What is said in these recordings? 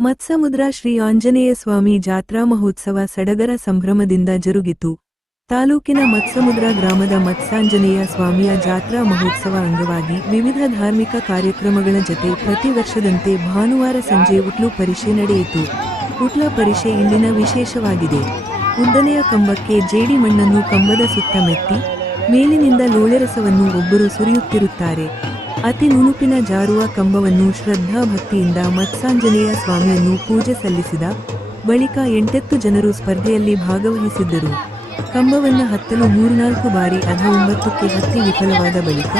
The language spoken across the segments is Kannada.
ಮತ್ಸಮುದ್ರ ಶ್ರೀ ಆಂಜನೇಯ ಸ್ವಾಮಿ ಜಾತ್ರಾ ಮಹೋತ್ಸವ ಸಡಗರ ಸಂಭ್ರಮದಿಂದ ಜರುಗಿತು. ತಾಲೂಕಿನ ಮತ್ಸಮುದ್ರ ಗ್ರಾಮದ ಮತ್ಸಾಂಜನೇಯ ಸ್ವಾಮಿಯ ಜಾತ್ರಾ ಮಹೋತ್ಸವ ಅಂಗವಾಗಿ ವಿವಿಧ ಧಾರ್ಮಿಕ ಕಾರ್ಯಕ್ರಮಗಳ ಜತೆ ಪ್ರತಿ ವರ್ಷದಂತೆ ಭಾನುವಾರ ಸಂಜೆ ಉಟ್ಲು ಪರಿಷೆ ನಡೆಯಿತು. ಉಟ್ಲ ಪರಿಷೆ ಇಲ್ಲಿನ ವಿಶೇಷವಾಗಿದೆ. ಉದ್ದನೆಯ ಕಂಬಕ್ಕೆ ಜೇಡಿ ಮಣ್ಣನ್ನು ಕಂಬದ ಸುತ್ತ ಮೆತ್ತಿ, ಮೇಲಿನಿಂದ ಲೋಳೆರಸವನ್ನು ಒಬ್ಬರು ಸುರಿಯುತ್ತಿರುತ್ತಾರೆ. ಅತಿ ನುಣುಪಿನ ಜಾರುವ ಕಂಬವನ್ನು ಶ್ರದ್ಧಾ ಭಕ್ತಿಯಿಂದ ಮತ್ಸಾಂಜನೇಯ ಸ್ವಾಮಿಯನ್ನು ಪೂಜೆ ಸಲ್ಲಿಸಿದ ಬಳಿಕ ಎಂಟತ್ತು ಜನರು ಸ್ಪರ್ಧೆಯಲ್ಲಿ ಭಾಗವಹಿಸಿದ್ದರು. ಕಂಬವನ್ನು ಹತ್ತಲು ಮೂರ್ನಾಲ್ಕು ಬಾರಿ ಅಧ ಒಂಬತ್ತಕ್ಕೆ ಹತ್ತಿ ವಿಫಲವಾದ ಬಳಿಕ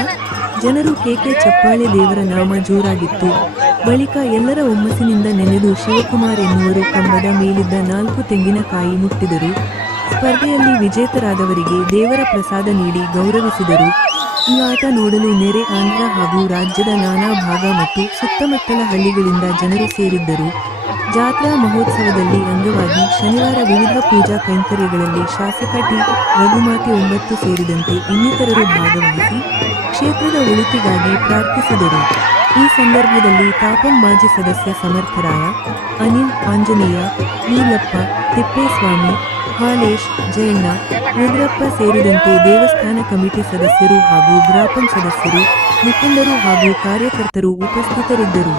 ಜನರು ಕೆಕೆ ಚಪ್ಪಾಳೆ ದೇವರ ನಾಮ ಜೋರಾಗಿತ್ತು. ಬಳಿಕ ಎಲ್ಲರ ಒಮ್ಮಸಿನಿಂದ ನೆನೆದು ಶಿವಕುಮಾರ್ ಎನ್ನುವರು ಕಂಬದ ಮೇಲಿದ್ದ ನಾಲ್ಕು ತೆಂಗಿನಕಾಯಿ ಮುಟ್ಟಿದರು. ಸ್ಪರ್ಧೆಯಲ್ಲಿ ವಿಜೇತರಾದವರಿಗೆ ದೇವರ ಪ್ರಸಾದ ನೀಡಿ ಗೌರವಿಸಿದರು. ಈ ಆಟ ನೋಡಲು ನೆರೆ ಆಂಧ್ರ ಹಾಗೂ ರಾಜ್ಯದ ನಾನಾ ಭಾಗ ಮತ್ತು ಸುತ್ತಮುತ್ತಲ ಹಳ್ಳಿಗಳಿಂದ ಜನರು ಸೇರಿದ್ದರು. ಜಾತ್ರಾ ಮಹೋತ್ಸವದಲ್ಲಿ ಅಂಗವಾಗಿ ಶನಿವಾರ ವಿವಿಧ ಪೂಜಾ ಕೈಂಕರ್ಯಗಳಲ್ಲಿ ಶಾಸಕ ಟಿ. ರಘುಮಾತಿ ಒಂಬತ್ತು ಸೇರಿದಂತೆ ಇನ್ನಿತರರು ಭಾಗವಹಿಸಿ ಕ್ಷೇತ್ರದ ಒಳಿತಿಗಾಗಿ ಪ್ರಾರ್ಥಿಸಿದರು. ಈ ಸಂದರ್ಭದಲ್ಲಿ ತಾಪಂ ಮಾಜಿ ಸದಸ್ಯ ಸಮರ್ಥರಾಯ, ಅನಿಲ್ ಆಂಜನೇಯ, ನೀಲಪ್ಪ ತಿಪ್ಪೇಸ್ವಾಮಿ ಹಾಲೇಶ್ ಜಯಣ್ಣ ರುದ್ರಪ್ಪ ಸೇರಿದಂತೆ ದೇವಸ್ಥಾನ ಕಮಿಟಿ ಸದಸ್ಯರು ಹಾಗೂ ಗ್ರಾಪಂ ಸದಸ್ಯರು ಮುಖಂಡರು ಹಾಗೂ ಕಾರ್ಯಕರ್ತರು ಉಪಸ್ಥಿತರಿದ್ದರು.